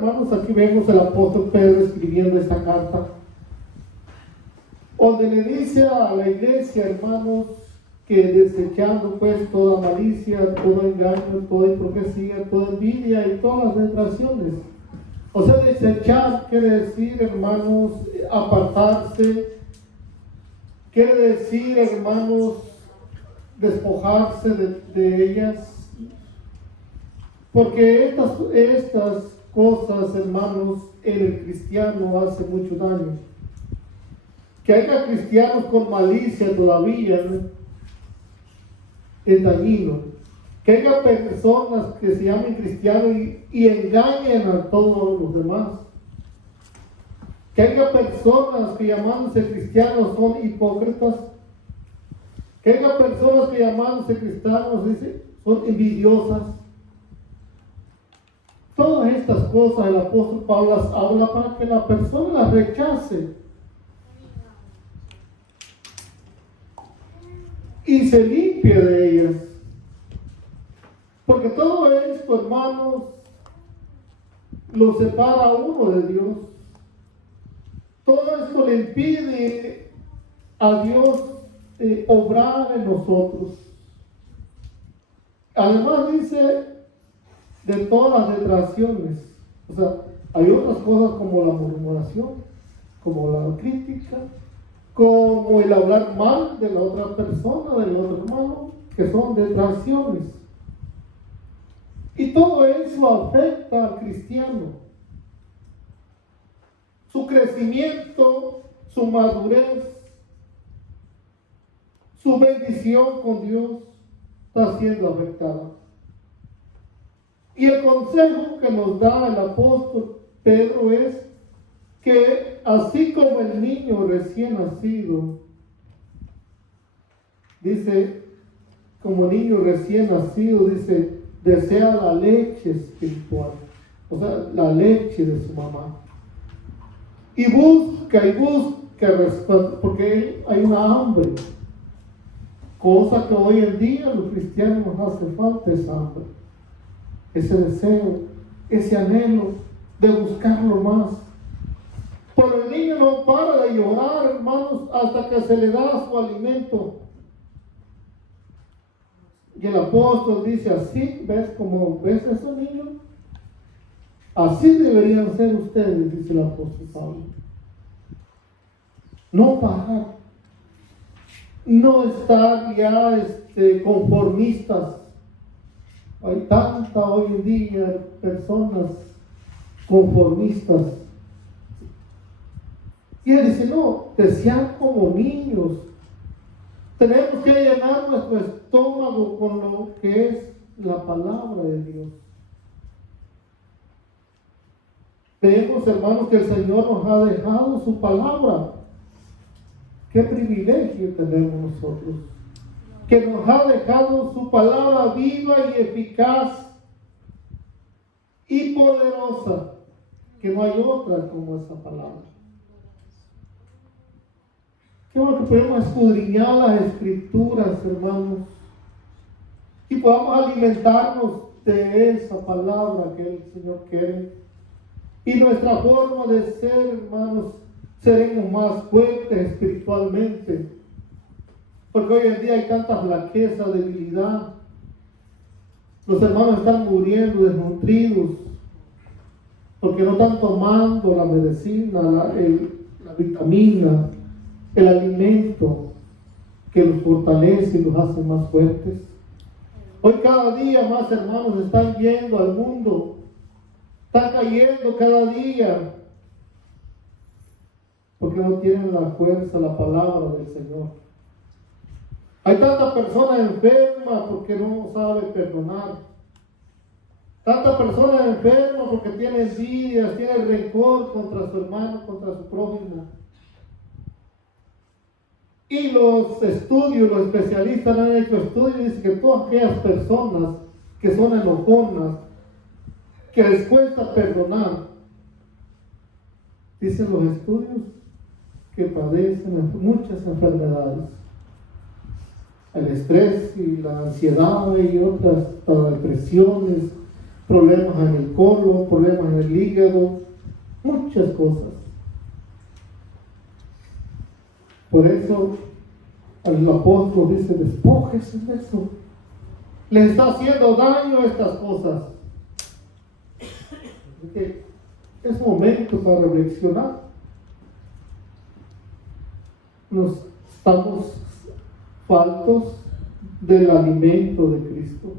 hermanos, aquí vemos el apóstol Pedro escribiendo esta carta, donde le dice a la iglesia, hermanos, que desechando pues toda malicia, todo engaño, toda hipocresía, toda envidia y todas las detracciones. O sea, desechar quiere decir, hermanos, apartarse, quiere decir, hermanos, despojarse de ellas. Porque estas cosas, hermanos, en el cristiano hace mucho daño. Que haya cristianos con malicia todavía, ¿no?, es dañino. Que haya personas que se llamen cristianos y engañen a todos los demás. Que haya personas que llamándose cristianos son hipócritas. Que haya personas que llamándose cristianos son envidiosas. Todas estas cosas el apóstol Pablo las habla para que la persona las rechace y se limpie de ellas. Porque todo esto, hermanos, lo separa a uno de Dios. Todo esto le impide a Dios obrar en nosotros. Además dice de todas las detracciones. O sea, hay otras cosas como la murmuración, como la crítica, como el hablar mal de la otra persona, del otro hermano, que son detracciones. Y todo eso afecta al cristiano. Su crecimiento, su madurez, su bendición con Dios está siendo afectada. Y el consejo que nos da el apóstol Pedro es que así como el niño recién nacido, dice, como niño recién nacido, dice, desea la leche espiritual, o sea, la leche de su mamá. Y busca, porque hay una hambre, cosa que hoy en día los cristianos nos hace falta esa hambre, ese deseo, ese anhelo de buscarlo más. Pero el niño no para de llorar, hermanos, hasta que se le da su alimento. Y el apóstol dice así, ¿ves cómo ves a esos niños? Así deberían ser ustedes, dice el apóstol Pablo. No parar, no estar ya conformistas. Hay tanta hoy en día personas conformistas. Y él dice, no, desear como niños. Tenemos que llenar nuestro estómago con lo que es la palabra de Dios. Vemos, hermanos, que el Señor nos ha dejado su palabra. Qué privilegio tenemos nosotros. Que nos ha dejado su palabra viva y eficaz y poderosa. Que no hay otra como esa palabra. Qué bueno que podemos escudriñar las escrituras, hermanos, y podamos alimentarnos de esa palabra que el Señor quiere. Y nuestra forma de ser, hermanos, seremos más fuertes espiritualmente. Porque hoy en día hay tanta flaqueza, debilidad. Los hermanos están muriendo desnutridos porque no están tomando la medicina, la vitamina, el alimento que los fortalece y los hace más fuertes. Hoy cada día más hermanos están yendo al mundo, están cayendo cada día porque no tienen la fuerza, la palabra del Señor. Hay tantas personas enfermas porque no sabe perdonar. Tantas personas enfermas porque tiene envidias, tiene rencor contra su hermano, contra su prójimo. Y los estudios, los especialistas han hecho estudios y dicen que todas aquellas personas que son enojonas, que les cuesta perdonar, dicen los estudios que padecen muchas enfermedades. El estrés y la ansiedad y otras depresiones, problemas en el colon, problemas en el hígado, muchas cosas. Por eso el apóstol dice, despójese de eso. Le está haciendo daño a estas cosas. Porque es momento para reflexionar. Nos estamos faltos del alimento de Cristo.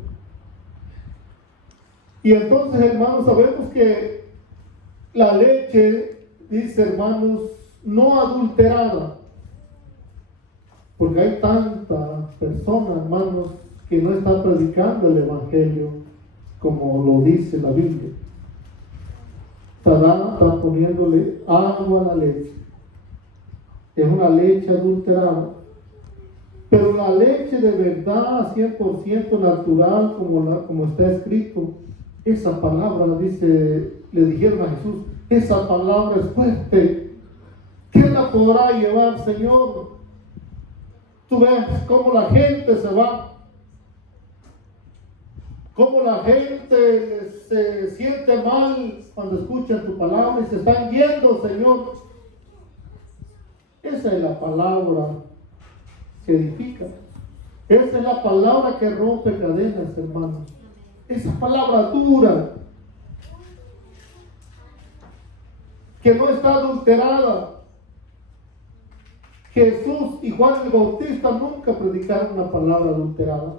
Y entonces, hermanos, sabemos que la leche, dice, hermanos, no adulterada, porque hay tantas personas, hermanos, que no están predicando el Evangelio como lo dice la Biblia. Está poniéndole agua a la leche. Es una leche adulterada. Pero la leche de verdad, 100% natural, como está escrito, esa palabra, dice, le dijeron a Jesús, esa palabra es fuerte. ¿Quién la podrá llevar, Señor? Tú ves cómo la gente se va, cómo la gente se siente mal cuando escuchan tu palabra y se están yendo, Señor. Esa es la palabra que edifica. Esa es la palabra que rompe cadenas, hermanos. Esa palabra dura, que no está adulterada. Jesús y Juan el Bautista nunca predicaron una palabra adulterada.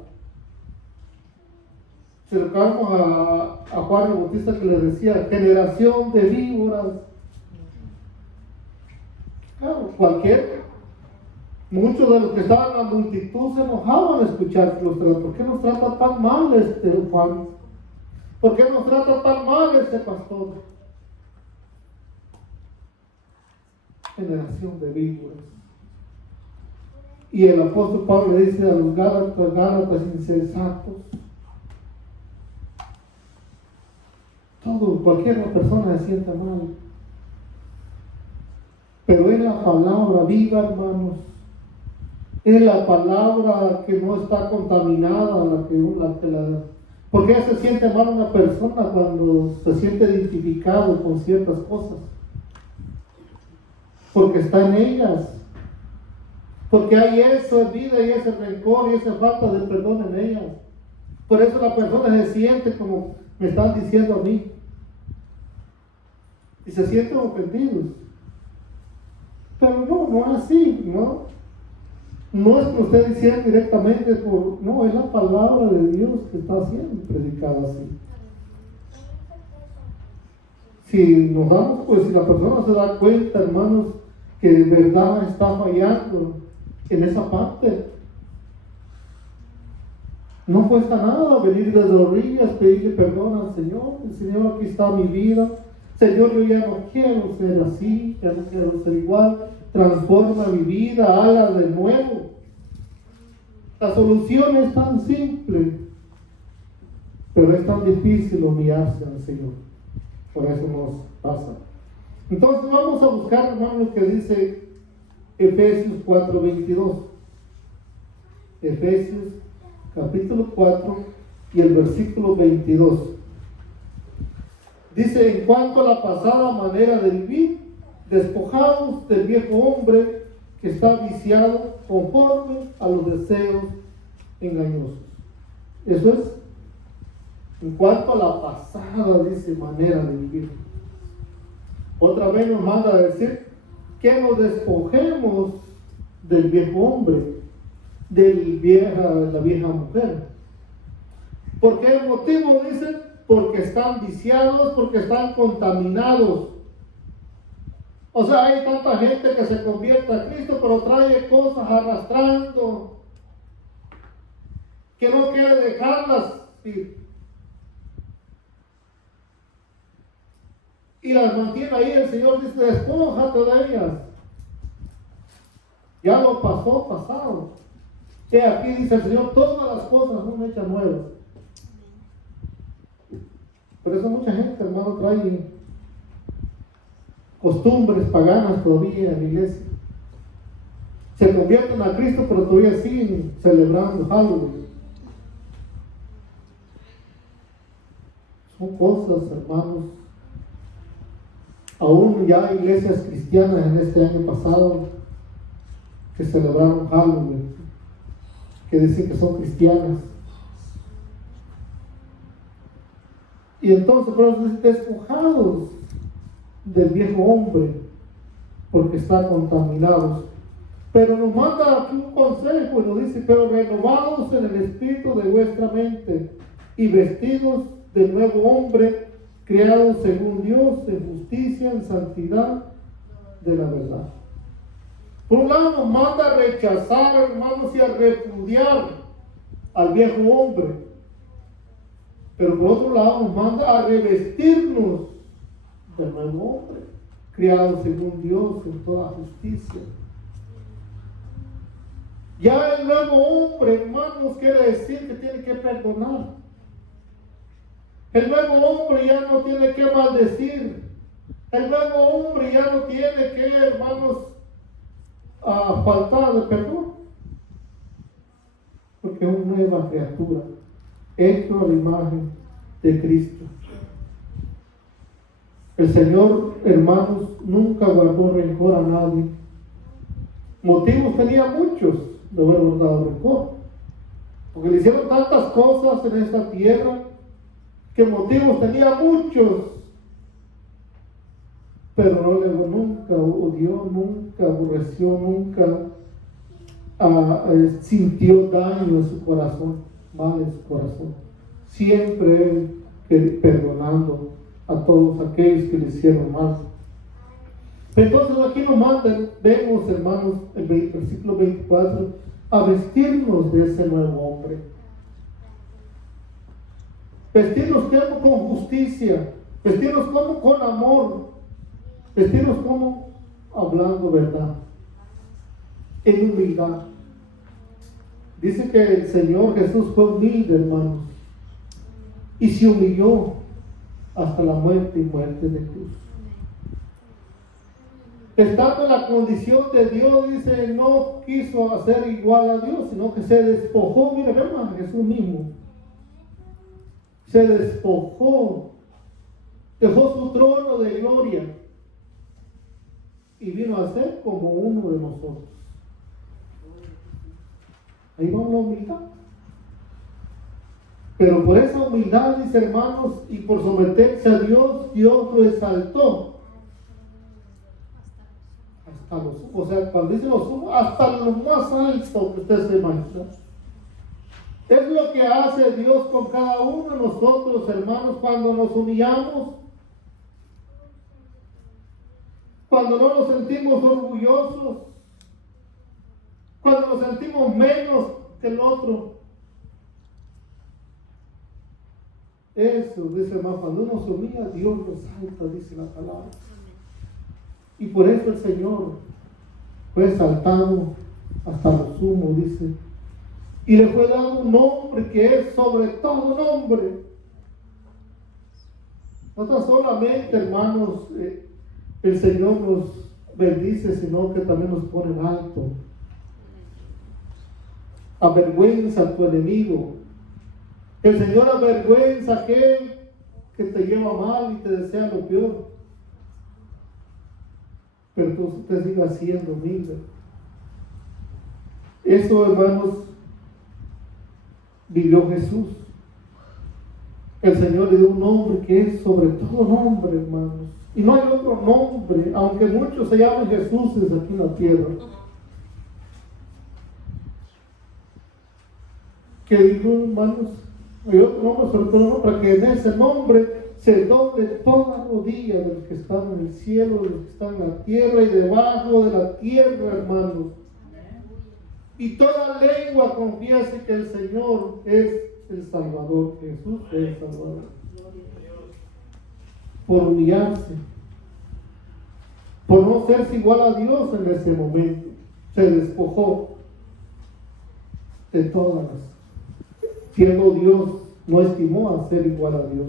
Cercamos a Juan el Bautista, que le decía, generación de víboras. Claro, muchos de los que estaban en la multitud se enojaban al escuchar los tratos. ¿Por qué nos trata tan mal Juan? ¿Por qué nos trata tan mal este pastor? Generación de víboras. Y el apóstol Pablo le dice a los Gálatas insensatos. Cualquier persona se sienta mal. Pero es la palabra viva, hermanos. Es la palabra que no está contaminada, porque se siente mal una persona cuando se siente identificado con ciertas cosas. Porque está en ellas. Porque hay eso en vida y ese rencor y esa falta de perdón en ellas. Por eso la persona se siente como me están diciendo a mí. Y se sienten ofendidos. Pero no es así, ¿no? No es que usted diciendo directamente no, es la palabra de Dios que está siendo predicada así. Si la persona se da cuenta, hermanos, que de verdad está fallando en esa parte, no cuesta nada venir de rodillas, pedirle perdón al Señor. El Señor, aquí está mi vida. Señor, yo ya no quiero ser así, ya no quiero ser igual. Transforma mi vida, hágala de nuevo. La solución es tan simple, pero es tan difícil humillarse al Señor. Por eso nos pasa. Entonces vamos a buscar, hermano, lo que dice Efesios 4:22. Efesios capítulo 4 y el versículo 22. Dice, en cuanto a la pasada manera de vivir, despojados del viejo hombre que está viciado conforme a los deseos engañosos. Eso es, en cuanto a la pasada, dice, manera de vivir. Otra vez nos manda a decir que nos despojemos del viejo hombre, de la vieja mujer. ¿Por qué el motivo? Dice, porque están viciados, porque están contaminados. O sea, hay tanta gente que se convierte a Cristo, pero trae cosas arrastrando, que no quiere dejarlas ir. Y las mantiene ahí. El Señor dice, despójate de ellas. Ya lo pasado. Que aquí dice el Señor, todas las cosas son hechas nuevas. Por eso mucha gente, hermano, trae costumbres paganas todavía en la iglesia. Se convierten a Cristo, pero todavía siguen celebrando Halloween. Son cosas, hermanos. Aún ya hay iglesias cristianas en este año pasado que celebraron Halloween, que dicen que son cristianas. Y entonces, pero despojados del viejo hombre, porque están contaminados. Pero nos manda aquí un consejo y nos dice: pero renovados en el espíritu de vuestra mente y vestidos de nuevo hombre, creados según Dios, en justicia, en santidad de la verdad. Por un lado nos manda a rechazar, hermanos, y a repudiar al viejo hombre. Pero por otro lado nos manda a revestirnos del nuevo hombre, criado según Dios en toda justicia. Ya el nuevo hombre, hermanos, quiere decir que tiene que perdonar. El nuevo hombre ya no tiene que maldecir. El nuevo hombre ya no tiene que, hermanos, faltar de perdón. Porque es una nueva criatura, hecho a la imagen de Cristo. El Señor, hermanos, nunca guardó rencor a nadie. Motivos tenía muchos de haber guardado rencor, porque le hicieron tantas cosas en esta tierra que motivos tenía muchos, pero no le nunca odió, nunca aborreció, nunca sintió daño en su corazón, mal en su corazón. Siempre él perdonando a todos aquellos que le hicieron mal. Entonces aquí nos mandan, vemos, hermanos, el versículo 24, a vestirnos de ese nuevo hombre. Vestirnos como con justicia, vestirnos como con amor, vestirnos como hablando verdad, en humildad. Dice que el Señor Jesús fue humilde, hermanos, y se humilló hasta la muerte y muerte de cruz. Estando en la condición de Dios, dice, no quiso hacer igual a Dios, sino que se despojó. Mira, hermano, Jesús mismo se despojó, dejó su trono de gloria y vino a ser como uno de nosotros. Ahí va la humildad. Pero por esa humildad, dice, hermanos, y por someterse a Dios, Dios lo exaltó. O sea, cuando dice los sumos, hasta lo más alto que usted se imagina. Es lo que hace Dios con cada uno de nosotros, hermanos, cuando nos humillamos, cuando no nos sentimos orgullosos, cuando nos sentimos menos que el otro. Eso, dice hermano, cuando uno se humilla, Dios lo exalta, dice la palabra. Y por eso el Señor fue exaltado hasta lo sumo, dice. Y le fue dado un nombre que es sobre todo nombre. No tan solamente, hermanos, el Señor nos bendice, sino que también nos pone en alto. Avergüenza a tu enemigo. El Señor avergüenza a aquel que te lleva mal y te desea lo peor. Pero tú te sigas siendo humilde. Eso, hermanos, vivió Jesús. El Señor le dio un nombre que es sobre todo nombre, hermanos. Y no hay otro nombre, aunque muchos se llaman Jesús aquí en la tierra, que digo, hermanos, hay otro nombre sobre todo nombre, para que en ese nombre se doble toda rodilla de los que están en el cielo, de los que están en la tierra y debajo de la tierra, hermanos. Y toda lengua confiese que el Señor es el Salvador, que Jesús es el Salvador. Por humillarse, por no serse igual a Dios en ese momento, se despojó de todas las. Siendo Dios, no estimó a ser igual a Dios.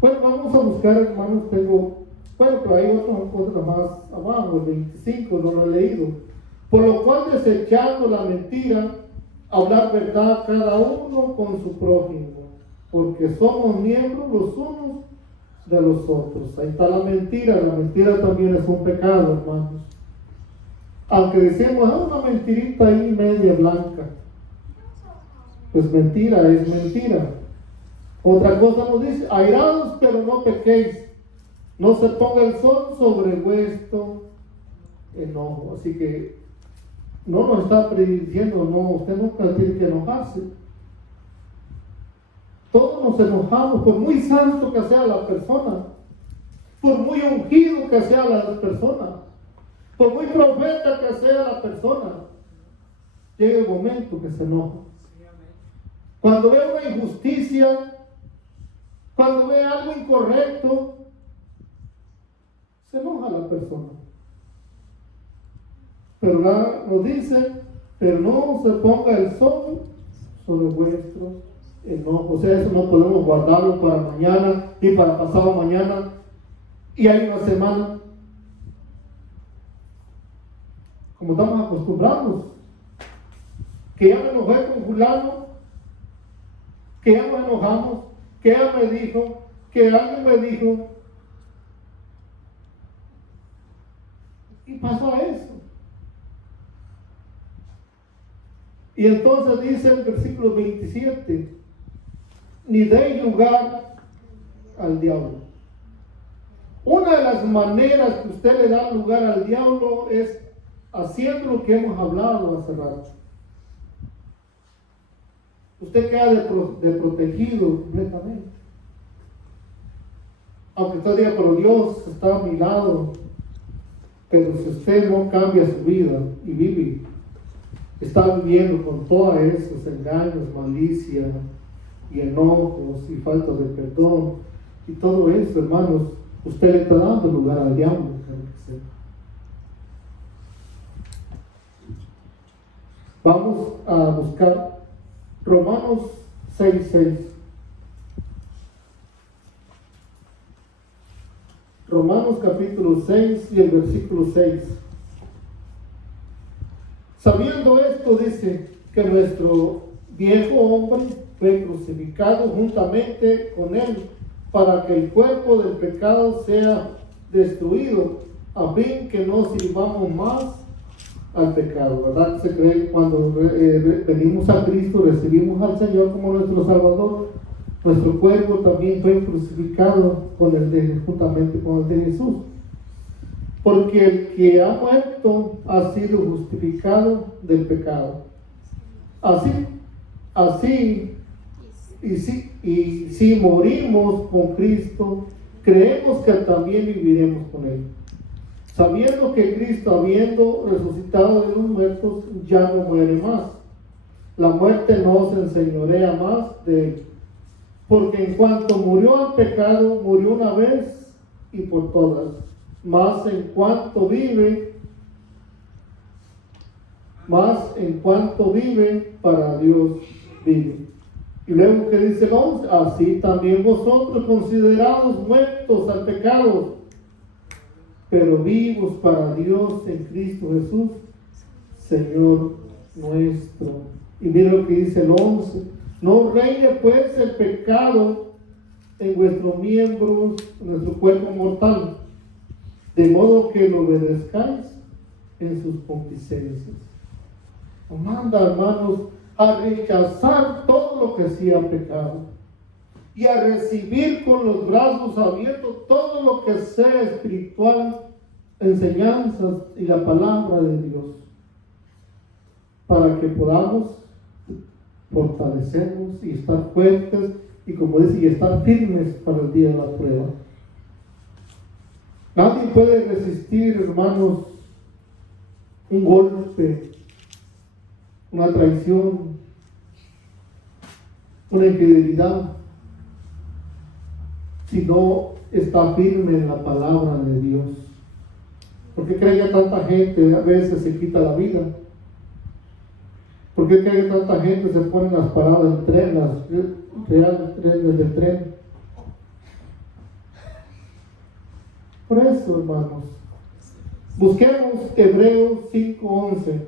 Bueno, vamos a buscar, hermanos, pero hay otra más abajo, el 25, no lo he leído. Por lo cual, desechando la mentira, hablar verdad cada uno con su prójimo, porque somos miembros los unos de los otros. Ahí está la mentira también es un pecado, hermanos. Aunque decimos, una mentirita ahí media blanca, pues mentira es mentira. Otra cosa nos dice, airados pero no pequéis, no se ponga el sol sobre vuestro enojo. Así que no nos está diciendo, no, usted nunca tiene que enojarse. Todos nos enojamos, por muy santo que sea la persona, por muy ungido que sea la persona, por muy profeta que sea la persona, llega el momento que se enoja. Cuando ve una injusticia, cuando ve algo incorrecto, se enoja la persona. Pero nos dice, pero no se ponga el sol sobre vuestros enojos. O sea, eso no podemos guardarlo para mañana y para pasado mañana y hay una semana. Como estamos acostumbrados, que ya me enojé con fulano, que ya nos enojamos, que ella me dijo, que alguien me dijo, y pasa eso. Y entonces dice el versículo 27, ni deis lugar al diablo. Una de las maneras que usted le da lugar al diablo es haciendo lo que hemos hablado hace rato. Usted queda desprotegido completamente. Aunque usted diga, pero Dios está a mi lado. Pero si usted no cambia su vida y vive, está viviendo con todos esos engaños, malicia y enojos y falta de perdón y todo eso, hermanos, usted le está dando lugar al diablo. Vamos a buscar Romanos 6:6. Romanos capítulo 6 y el versículo 6. Sabiendo esto, dice que nuestro viejo hombre fue crucificado juntamente con él para que el cuerpo del pecado sea destruido, a fin que no sirvamos más al pecado, ¿verdad? Se cree que cuando venimos a Cristo, recibimos al Señor como nuestro Salvador, nuestro cuerpo también fue crucificado juntamente con el de Jesús. Porque el que ha muerto ha sido justificado del pecado. Y si morimos con Cristo, creemos que también viviremos con Él. Sabiendo que Cristo, habiendo resucitado de los muertos, ya no muere más. La muerte no se enseñorea más de Él. Porque en cuanto murió al pecado, murió una vez y por todas. Más en cuanto vive, para Dios vive. Y luego que dice el 11, así también vosotros considerados muertos al pecado, pero vivos para Dios en Cristo Jesús, Señor nuestro. Y mira lo que dice el 11, no reine pues el pecado en vuestros miembros, en nuestro cuerpo mortal, de modo que lo obedezcáis en sus concupiscencias. Nos manda, hermanos, a rechazar todo lo que sea pecado y a recibir con los brazos abiertos todo lo que sea espiritual, enseñanzas y la palabra de Dios, para que podamos fortalecernos y estar fuertes y, como dice, y estar firmes para el día de la prueba. Nadie puede resistir, hermanos, un golpe, una traición, una infidelidad, si no está firme en la palabra de Dios. ¿Por qué cree que tanta gente a veces se quita la vida? ¿Por qué cree que tanta gente se pone en las paradas del tren, las trenes del tren? Por eso, hermanos, busquemos Hebreos 5:11.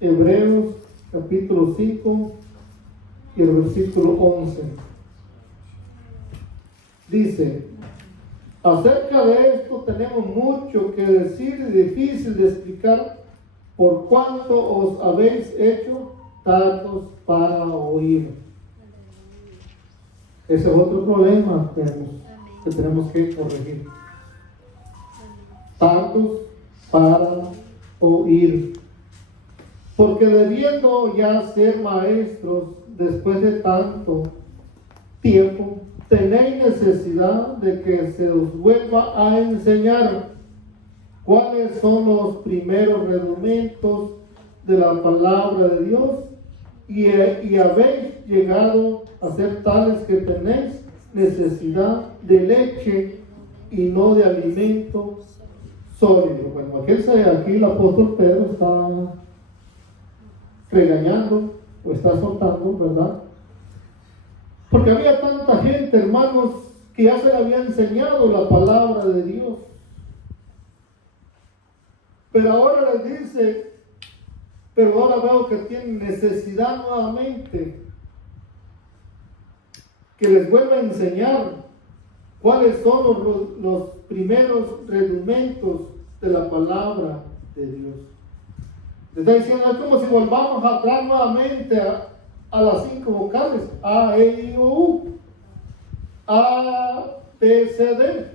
Hebreos capítulo 5 y el versículo 11. Dice: acerca de esto tenemos mucho que decir y difícil de explicar, por cuanto os habéis hecho tardos para oír. Ese es otro problema que tenemos que corregir. Tardos para oír. Porque debiendo ya ser maestros después de tanto tiempo, tenéis necesidad de que se os vuelva a enseñar cuáles son los primeros rudimentos de la palabra de Dios, y habéis llegado a ser tales que tenéis necesidad de leche y no de alimento sólido. Bueno, aquí el apóstol Pedro está regañando o está soltando, ¿verdad? Porque había tanta gente, hermanos, que ya se le había enseñado la palabra de Dios. Pero ahora les dice, pero ahora veo que tienen necesidad nuevamente que les vuelva a enseñar cuáles son los primeros rudimentos de la palabra de Dios. Le está diciendo, es como si volvamos atrás nuevamente a las 5 vocales: A, E, I, O, U, A, B, C, D.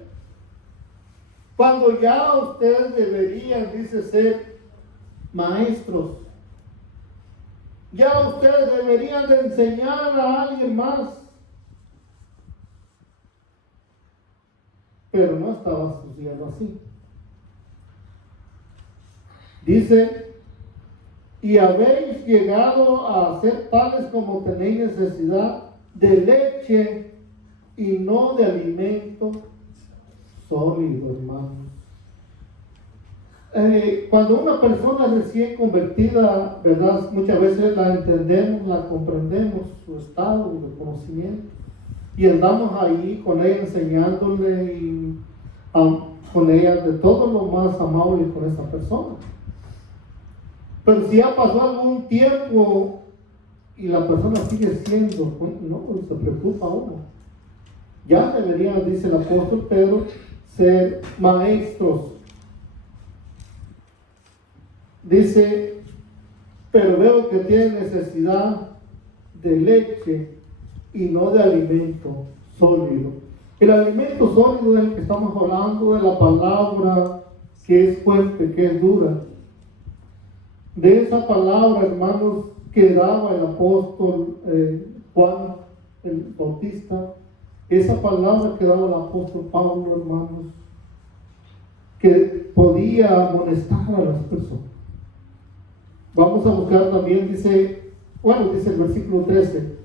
Cuando ya ustedes deberían, dice, ser maestros. Ya ustedes deberían de enseñar a alguien más. Pero no estaba sucediendo así. Dice: y habéis llegado a ser tales como tenéis necesidad de leche y no de alimento sólido, hermanos. Cuando una persona recién convertida, ¿verdad? Muchas veces la entendemos, la comprendemos, su estado de conocimiento, y andamos ahí con ella enseñándole y con ella de todo lo más amable con esa persona. Pero si ya pasó algún tiempo y la persona sigue siendo, no, se preocupa uno. Ya deberían, dice el apóstol Pedro, ser maestros. Dice: pero veo que tienen necesidad de leche y no de alimento sólido. El alimento sólido es el que estamos hablando, de la palabra que es fuerte, que es dura. De esa palabra, hermanos, que daba el apóstol Juan el Bautista, esa palabra que daba el apóstol Pablo, hermanos, que podía amonestar a las personas. Vamos a buscar también, dice el versículo 13: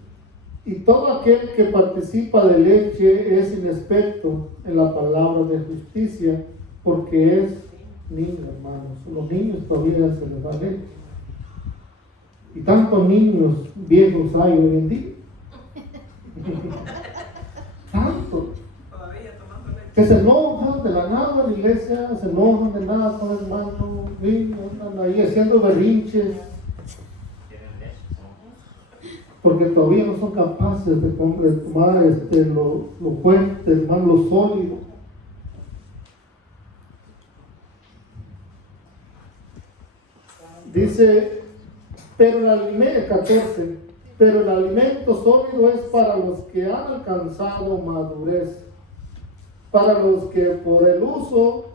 y todo aquel que participa de leche es inexperto en la palabra de justicia, porque es niño, hermanos. Los niños todavía se les da leche. Y tantos niños viejos hay hoy en día. Tantos. Que se enojan de la nada en la iglesia, se enojan de nada con el hermano, niños, andan ahí haciendo berrinches. Porque todavía no son capaces de tomar lo fuerte, hermano, lo sólido. Dice, pero el alimento, 14, pero el alimento sólido es para los que han alcanzado madurez, para los que por el uso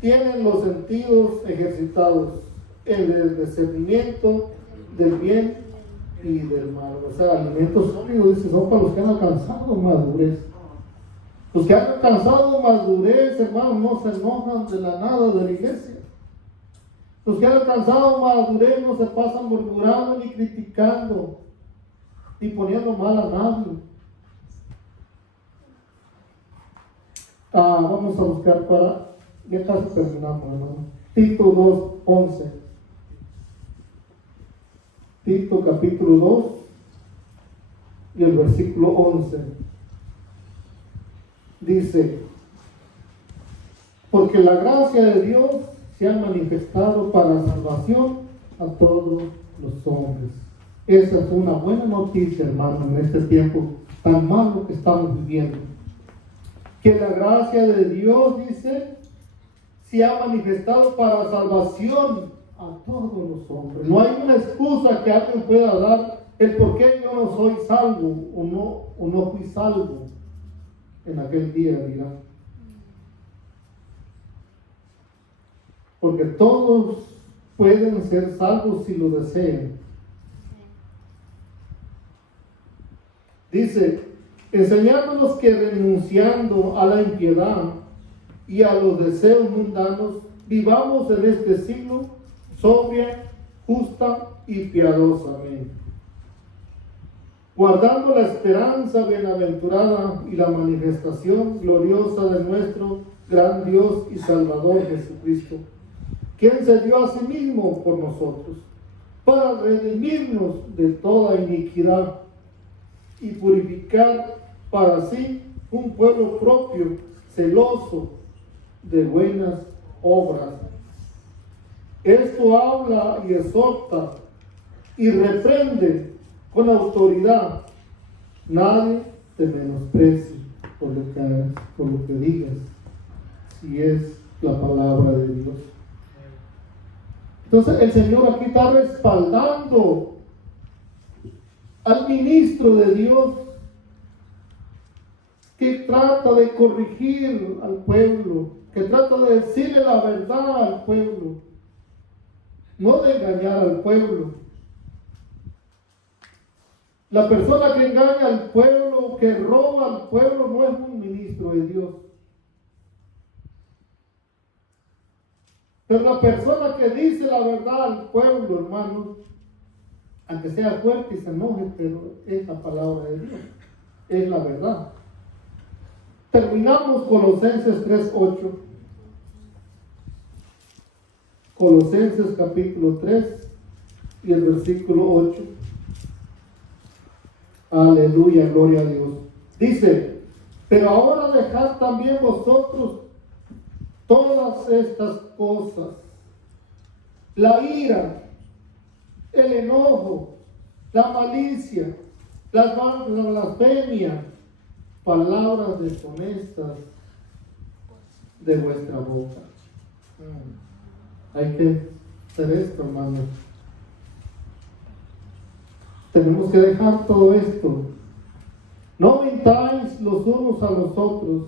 tienen los sentidos ejercitados en el discernimiento del bien y del mal. O sea, alimentos sólidos, dice, son para los que han alcanzado madurez. Los que han alcanzado madurez, hermanos, no se enojan de la nada de la iglesia. Los que han alcanzado madurez no se pasan murmurando ni criticando ni poniendo mal a nadie. Vamos a buscar ya casi terminamos, hermano. Tito 2:11. Tito capítulo 2 y el versículo 11. Dice: porque la gracia de Dios se ha manifestado para salvación a todos los hombres. Esa es una buena noticia, hermano, en este tiempo tan malo que estamos viviendo. Que la gracia de Dios, dice, se ha manifestado para salvación a todos los hombres. No hay una excusa que alguien pueda dar el por qué yo no soy salvo o no fui salvo en aquel día, dirá. Porque todos pueden ser salvos si lo desean. Dice, enseñándonos que renunciando a la impiedad y a los deseos mundanos, vivamos en este siglo sobria, justa y piadosamente, guardando la esperanza bienaventurada y la manifestación gloriosa de nuestro gran Dios y Salvador Jesucristo, quien se dio a sí mismo por nosotros, para redimirnos de toda iniquidad y purificar para sí un pueblo propio, celoso de buenas obras. Esto habla y exhorta y reprende con autoridad. Nadie te menosprecie por lo que hagas, por lo que digas, si es la palabra de Dios. Entonces el Señor aquí está respaldando al ministro de Dios que trata de corregir al pueblo, que trata de decirle la verdad al pueblo, no de engañar al pueblo. La persona que engaña al pueblo, que roba al pueblo, no es un ministro de Dios. Pero la persona que dice la verdad al pueblo, hermanos, aunque sea fuerte y se enoje, pero es la palabra de Dios, es la verdad. Terminamos Colosenses 3:8. Colosenses capítulo 3 y el versículo 8. Aleluya, gloria a Dios. Dice, pero ahora dejad también vosotros todas estas cosas: la ira, el enojo, la malicia, la blasfemia, palabras deshonestas de vuestra boca. Hay que hacer esto, hermanos. Tenemos que dejar todo esto. No mintáis los unos a los otros,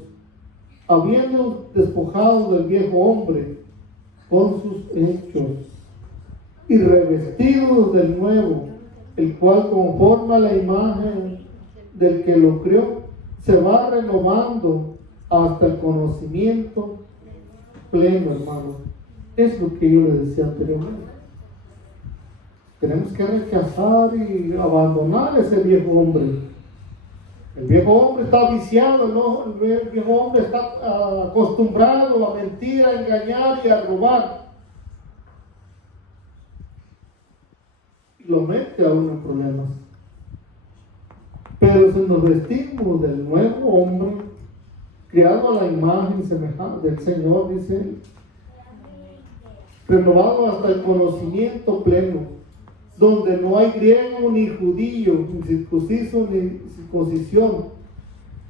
habiendo despojado del viejo hombre con sus hechos, y revestidos del nuevo, el cual conforme a la imagen del que lo creó, se va renovando hasta el conocimiento pleno, hermano. Es lo que yo le decía anteriormente. Tenemos que rechazar y abandonar ese viejo hombre. El viejo hombre está viciado, ¿no? El viejo hombre está acostumbrado a mentir, a engañar y a robar. Y lo mete a uno en problemas. Pero si nos vestimos del nuevo hombre, creado a la imagen y semejanza del Señor, dice él, renovado hasta el conocimiento pleno, donde no hay griego ni judío, ni circunciso ni circuncisión,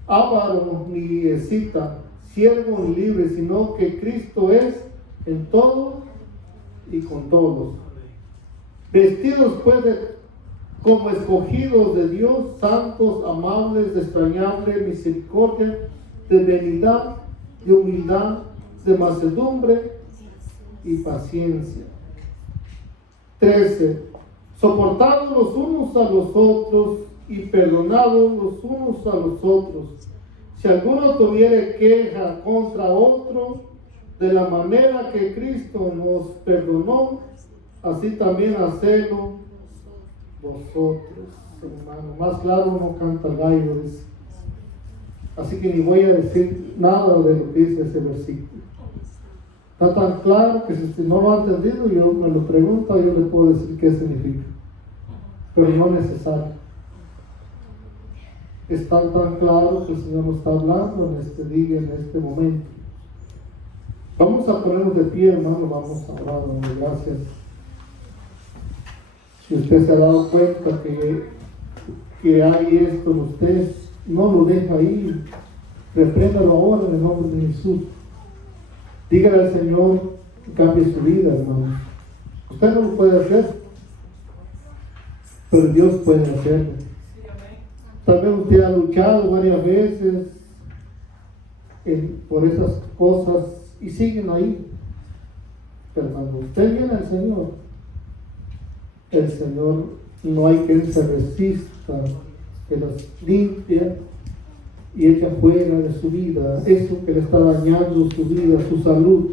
avaro ni escita, siervo ni libre, sino que Cristo es en todo y con todos. Vestidos pues como escogidos de Dios, santos, amables, de extrañable misericordia, de benignidad, de humildad, de mansedumbre y paciencia. 13. Soportados los unos a los otros y perdonados los unos a los otros. Si alguno tuviere queja contra otro, de la manera que Cristo nos perdonó, así también hacedlo vosotros, hermano. Más claro no canta el gallo, dice. Así que ni voy a decir nada de lo que dice ese versículo. Está tan claro que si no lo ha entendido, yo me lo pregunto, yo le puedo decir qué significa. Pero no es necesario. Está tan claro que el Señor nos está hablando en este día, en este momento. Vamos a ponernos de pie, hermano, vamos a orar, gracias. Si usted se ha dado cuenta que hay esto en usted, no lo deja ir. Repréndalo ahora en el nombre de Jesús. Dígale al Señor que cambie su vida, hermano. Usted no lo puede hacer, pero Dios puede hacerlo. Tal vez usted ha luchado varias veces por esas cosas y siguen ahí. Pero cuando usted viene al Señor, el Señor no hay que Él se resista, que las limpia y echa fuera de su vida eso que le está dañando su vida, su salud.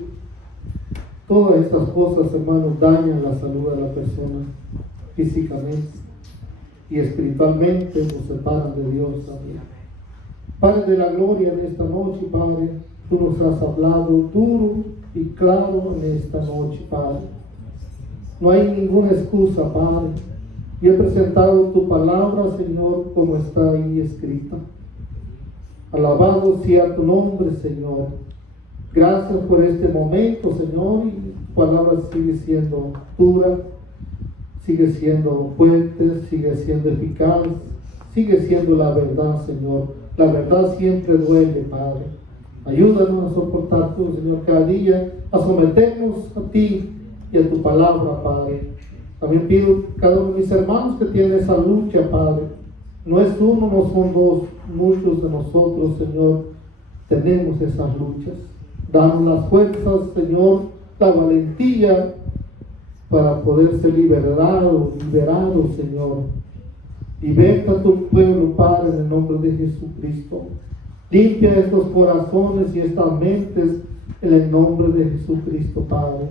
Todas estas cosas, hermanos, dañan la salud de la persona físicamente y espiritualmente, nos separan de Dios también. Padre de la gloria, en esta noche, Padre, tú nos has hablado duro y claro en esta noche, Padre. No hay ninguna excusa, Padre. Yo he presentado tu palabra, Señor, como está ahí escrita. Alabado sea tu nombre, Señor. Gracias por este momento, Señor, y tu palabra sigue siendo dura, sigue siendo fuerte, sigue siendo eficaz, sigue siendo la verdad, Señor. La verdad siempre duele, Padre. Ayúdanos a soportar tú, Señor, cada día, a someternos a ti y a tu palabra, Padre. También pido a cada uno de mis hermanos que tienen esa lucha, Padre. No es uno, no son dos, muchos de nosotros, Señor, tenemos esas luchas. Danos las fuerzas, Señor, la valentía para poder ser liberado, Señor. Liberta a tu pueblo, Padre, en el nombre de Jesucristo. Limpia estos corazones y estas mentes en el nombre de Jesucristo, Padre.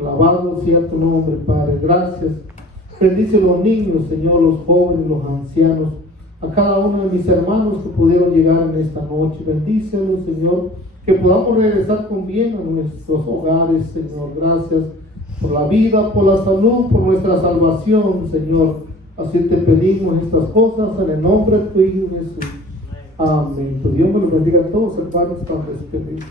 Alabado sea tu nombre, Padre. Gracias. Bendice los niños, Señor, los jóvenes, los ancianos, a cada uno de mis hermanos que pudieron llegar en esta noche. Bendícelos, Señor, que podamos regresar con bien a nuestros hogares, Señor. Gracias por la vida, por la salud, por nuestra salvación, Señor. Así te pedimos estas cosas en el nombre de tu Hijo Jesús. Amén. Que Dios me los bendiga a todos, hermanos, para despedir.